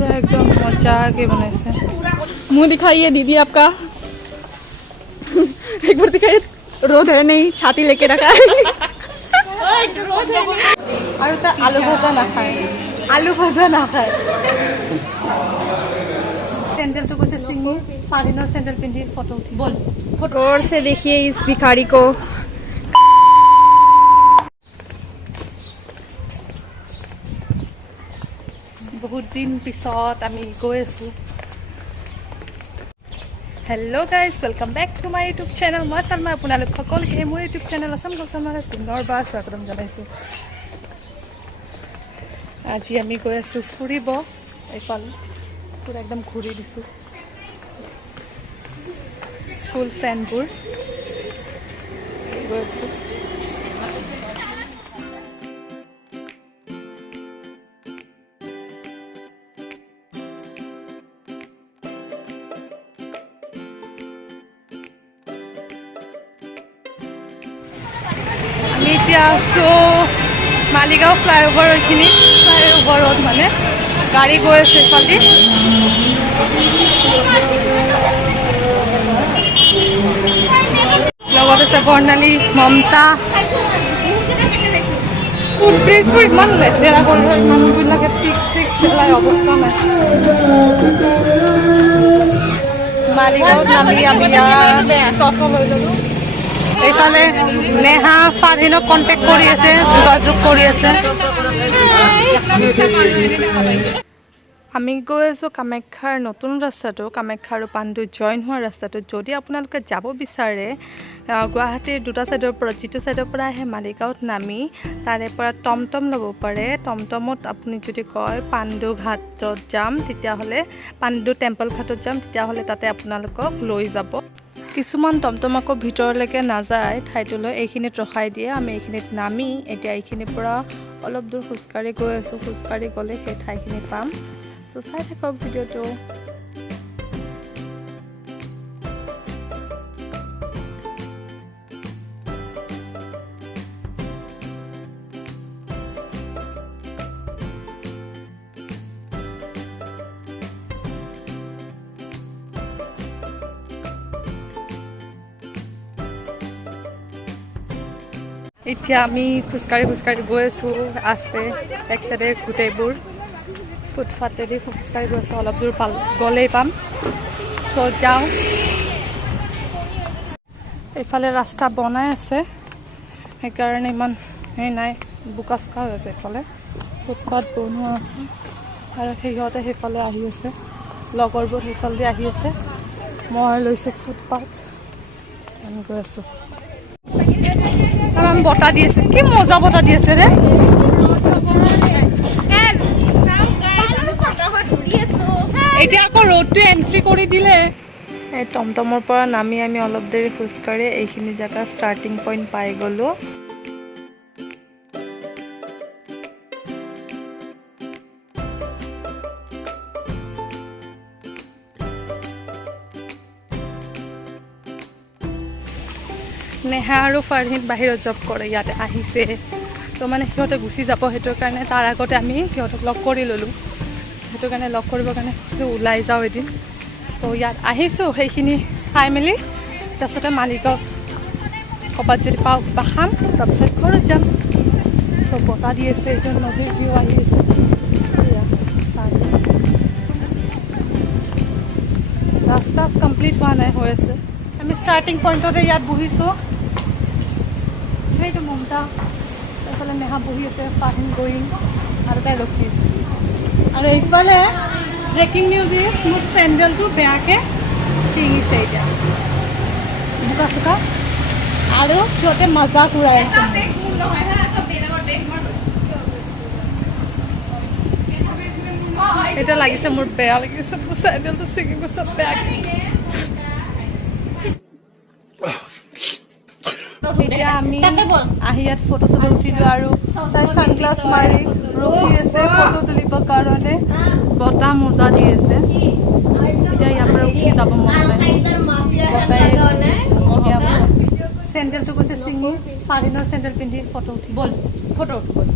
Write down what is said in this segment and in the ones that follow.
पूरा एकदम मजा के बनाइছে। मुंह दिखाइए दीदी आपका। एक बार दिखाइए। रोड है नहीं, छाती लेके रखा है। और तो आलू भजा ना खाए, आलू भजा ना खाए। सैंडल तो कुछ सिंगी साड़ी ना सैंडल पिंडी फोटो उठी बोल। गौर से देखिए इस भिखारी को। बहुत दिन पिছত आमी गई आছো। Hello guys, welcome back to my YouTube channel. मैं शर्मा आपलोक सकलोके मोर यूट्यूब चैनल आसाम गौसामार पुनर्बार स्वागतम जनाइছো। আজি আমি গৈ আছো ফুৰিব এইফালে পুৰা একদম ঘূৰি দিছো স্কুল ফ্ৰেণ্ডবোৰ গৈ আছো। আমি এতিয়া আছো মালিগাঁও ফ্লাইঅভাৰ এইখিনি ফ্লাইঅভাৰত মানে গাড়ী গৈ আছে এইফালে। লগত আছে বৰ্ণালী, মমতা। ফুটব্ৰিজবোৰ ইমান লেতেৰা কৰি মানুহবিলাকে পিক চিক পেলাই অৱস্থা নাই। মালিগাঁৱত নামি আমি ইয়াত অটো লৈ ল'লোঁ। এইফালে নেহা ফাৰহিনক কণ্টেক্ট কৰি আছে, যোগাযোগ কৰি আছে। আমি গৈ আছোঁ কামাখ্যাৰ নতুন ৰাস্তাটো, কামাখ্যা আৰু পাণ্ডু জইন হোৱা ৰাস্তাটো। যদি আপোনালোকে যাব বিচাৰে গুৱাহাটীৰ দুটা ছাইডৰ পৰা, যিটো ছাইডৰ পৰা আহে মালিগাঁৱত নামি তাৰে পৰা টমটম ল'ব পাৰে। টমটমত আপুনি যদি কয় পাণ্ডু ঘাটত যাম, তেতিয়াহ'লে পাণ্ডু টেম্পল ঘাটত যাম, তেতিয়াহ'লে তাতে আপোনালোকক লৈ যাব। কিছুমান টমটম আকৌ ভিতৰলৈকে নাযায়, ঠাইটোলৈ এইখিনিত ৰখাই দিয়ে। আমি এইখিনিত নামি এতিয়া এইখিনিৰ পৰা অলপ দূৰ খোজকাঢ়ি গৈ আছোঁ। খোজকাঢ়ি গ'লে সেই ঠাইখিনি পাম। চ' চাই থাকক ভিডিঅ'টো। এতিয়া আমি খোজকাঢ়ি খোজকাঢ়ি গৈ আছোঁ। আছে এক চাইডে গোটেইবোৰ ফুটফাতেদি খোজকাঢ়ি গৈ আছোঁ। অলপ দূৰ গ'লেই পাম। চ' যাওঁ। এইফালে ৰাস্তা বনাই আছে, সেইকাৰণে ইমান হেৰি নাই, বোকা চোকা হৈ আছে। এইফালে ফুটপাথ বনোৱা আছে আৰু সিহঁতে সেইফালে আহি আছে, লগৰবোৰ সেইফালেদি আহি আছে। মই লৈছোঁ ফুটপাথ, আমি গৈ আছোঁ। কাৰণ বতাহ দি আছে, কি মজা বতাহ দি আছে ৰে। এতিয়া আকৌ ৰোডটো এণ্ট্ৰি কৰি দিলে। এই টমটমৰ পৰা নামি আমি অলপ দেৰি খোজকাঢ়ি এইখিনি জেগা ষ্টাৰ্টিং পইণ্ট পাই গ'লোঁ। নেহা আৰু ফাৰহিন বাহিৰত জব কৰে, ইয়াতে আহিছে। তো মানে সিহঁতে গুচি যাব, সেইটোৰ কাৰণে তাৰ আগতে আমি সিহঁতক লগ কৰি ল'লোঁ। সেইটো কাৰণে লগ কৰিবৰ কাৰণে ওলাই যাওঁ এদিন। তো ইয়াত আহিছোঁ, সেইখিনি চাই মেলি তাৰপিছতে মালিগাঁৱত ক'ৰবাত যদি পাওঁ কিবা খাম, তাৰপিছত ঘৰত যাম। তো বতাহ দি আছে, এইটো নদীৰ ভিউ আহি আছে। ৰাস্তা কমপ্লিট হোৱা নাই, হৈ আছে। আমি ষ্টাৰ্টিং পইণ্টতে ইয়াত বহিছোঁ। সেইটো মমতা, এইফালে নেহা বহি আছে, ফাৰহিন গয়িং আৰু তাই ৰখি আছে। আৰু এইফালে ব্ৰেকিং নিউজ ইজ মোৰ চেণ্ডেলটো বেয়াকৈ ছিঙিছে এতিয়া, বোকা চোকা। আৰু সিহঁতে মজাক উৰাই আছে। এতিয়া লাগিছে মোৰ বেয়া লাগিছে, মোৰ চেণ্ডেলটো ছিঙি গৈছে বেয়াকৈ। এতিয়া আমি আহি ইয়াত ফটো চটো উঠিলোঁ আৰু তাই ছানগ্লাছ মাৰি ৰখি আছে ফটো তুলিবৰ কাৰণে। বতাহ মজা দি আছে। এতিয়া ইয়াৰ পৰা উঠি যাব মন নাই। চেণ্ডেলটো কৈছে ছিঙি, ফাৰহিনৰ চেণ্ডেল পিন্ধি ফটো উঠি বল, ফটো উঠ বল।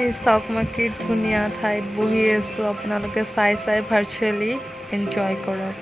এই চাওক মই কি ধুনীয়া ঠাইত বহি আছোঁ, আপোনালোকে চাই চাই ভাৰ্চুৱেলি এনজয় কৰক।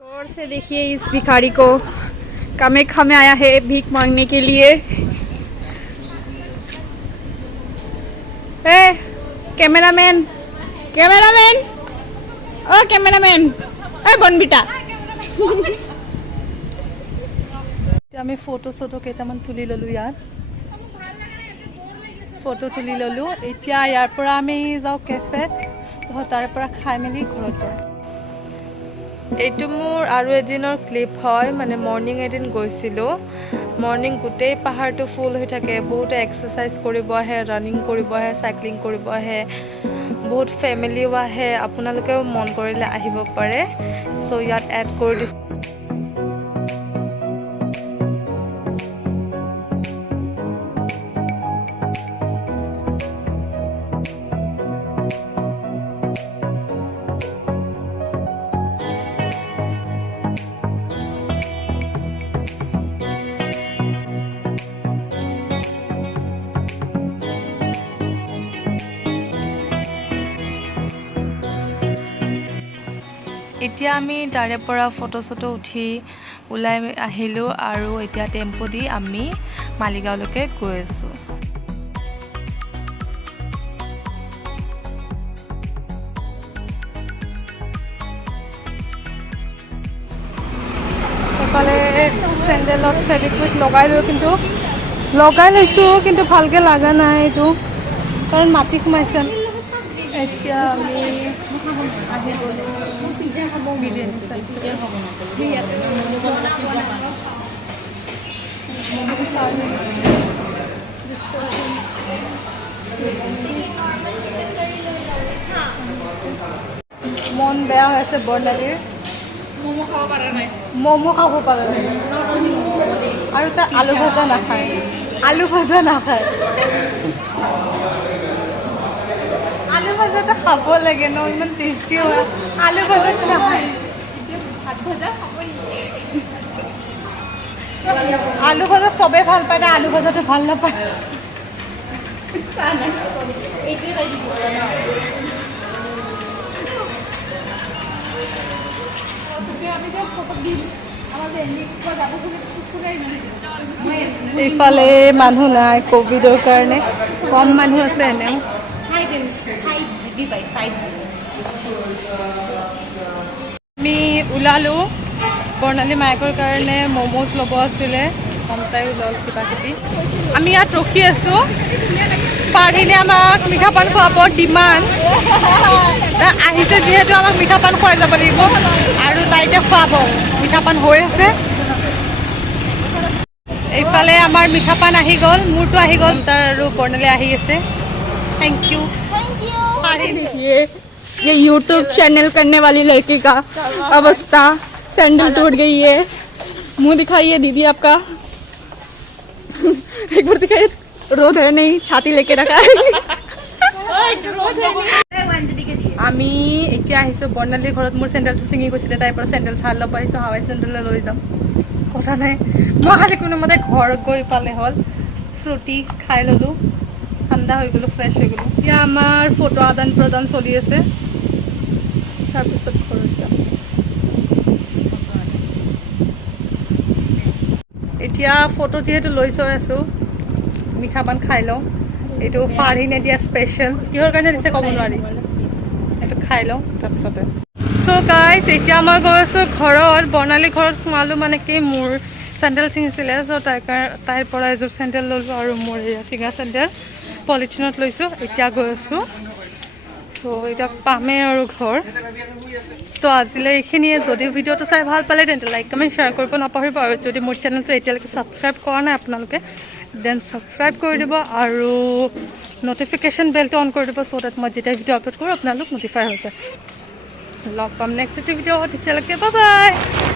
गौर से देखिए इस भिखारी को। कामाख्या में आया है भीख मांगने के लिए। ए कैमरामैन, कैमरामैन, ओ कैमरामैन, ए बनबिटा। আমি ফটো কেইটামান তুলি ল'লোঁ ইয়াত, ফটো তুলি ল'লোঁ। এতিয়া ইয়াৰ পৰা আমি যাওঁ কেফেত, তাৰ পৰা খাই মেলি ঘৰত যাওঁ। এইটো মোৰ আৰু এদিনৰ ক্লিপ হয়, মানে মৰ্ণিং এদিন গৈছিলোঁ। মৰ্ণিং গোটেই পাহাৰটো ফুল হৈ থাকে, বহুতে এক্সাৰচাইজ কৰিব আহে, ৰানিং কৰিব আহে, চাইক্লিং কৰিব আহে, বহুত ফেমিলিও আহে। আপোনালোকেও মন কৰিলে আহিব পাৰে। চ' ইয়াত এড কৰি দিছোঁ। এতিয়া আমি তাৰে পৰা ফটো চটো উঠি ওলাই আহিলোঁ আৰু এতিয়া টেম্পো দি আমি মালিগাঁওলৈকে গৈ আছোঁ। এফালে চেণ্ডেলত ফেব্ৰিকুইক লগাই লৈছোঁ, কিন্তু ভালকৈ লগা নাই এইটো, কাৰণ মাটি সোমাইছে। এতিয়া আমি আহি গ'লোঁ মন বেয়া হৈ আছে বৰ্ণালীৰ, ম'ম' খাব পৰা নাই আৰু তাই আলু ভাজা নাখায়। আলু ভাজাটো খাব লাগে ন, ইমান টেষ্টি হয়। আলু ভাজাটো নাখায়। আলু ভাজা চবেই ভাল পায়, তাই আলু ভাজাটো ভাল নাপায়। এইফালে মানুহ নাই ক'ভিডৰ কাৰণে, কম মানুহ আছে এনেও। আমি ওলালোঁ বৰ্ণালী মায়েকৰ কাৰণে ম'ম'জ ল'ব আছিলে, তাইও ল'ল কিবা কিবি। আমি ইয়াত ৰখি আছোঁ, পাৰহিনে আমাক মিঠা পান খুৱাব ডিমাণ্ড আহিছে, যিহেতু আমাক মিঠা পান খুৱাই যাব লাগিব আৰু তাই এতিয়া খুৱাব। মিঠা পান হৈ আছে। এইফালে আমাৰ মিঠা পান আহি গ'ল, মোৰটো আহি গ'ল, তাৰ আৰু বৰ্ণালী আহি আছে। Thank you. देखिए ये YouTube चैनल करने वाली लड़की का अवस्था, सैंडल टूट गई है। मुंह दिखाइए दीदी आपका। एक बार दिखाइए, रोड है नहीं, छाती लेके रखा है। আমি এতিয়া আহিছোঁ বৰ্ণালীৰ ঘৰত। মোৰ চেণ্ডেলটো ছিঙি গৈছিলে, তাইৰ পৰা চেণ্ডেল ধাৰ ল'ব আহিছোঁ, হাৱাই চেণ্ডেলে লৈ যাম, কথা নাই। মই খালি কোনোমতে ঘৰ গৈ পালে হ'ল। ফ্ৰুটি খাই ল'লোঁ, ঠাণ্ডা হৈ গ'লোঁ, ফ্ৰেছ হৈ গ'লোঁ। এতিয়া আমাৰ ফটো আদান প্ৰদান চলি আছে, তাৰপিছত ঘৰত যাম। এতিয়া ফটো যিহেতু লৈ চাই আছোঁ, মিঠা পান খাই লওঁ। এইটো ফাৰহিনে দিয়া স্পেচিয়েল, কিহৰ কাৰণে দিছে ক'ব নোৱাৰি, এইটো খাই লওঁ তাৰপিছতে। চ' গাইজ এতিয়া মই গৈ আছোঁ ঘৰত বৰ্ণালী ঘৰত সোমালোঁ মানে কি মোৰ চেণ্ডেল ছিঙিছিলে চ' তাইৰ পৰা এযোৰ চেণ্ডেল ল'লোঁ আৰু মোৰ এয়া ছিঙা চেণ্ডেল পলিথিনত লৈছোঁ এতিয়া গৈ আছোঁ চ' এতিয়া পামেই আৰু ঘৰ তো আজিলৈ এইখিনিয়ে যদি ভিডিঅ'টো চাই ভাল পালে তেন্তে লাইক কমেণ্ট শ্বেয়াৰ কৰিব নাপাহৰিব আৰু যদি মোৰ চেনেলটো এতিয়ালৈকে ছাবস্ক্ৰাইব কৰা নাই আপোনালোকে দেন ছাবস্ক্ৰাইব কৰি দিব আৰু ন'টিফিকেশ্যন বেলটো অন কৰি দিব চ' ডেট মই যেতিয়া ভিডিঅ' আপলোড কৰোঁ আপোনালোক ন'টিফাই হৈ যায় লগ পাম নেক্সট ভিডিঅ' তেতিয়ালৈকে বাই বাই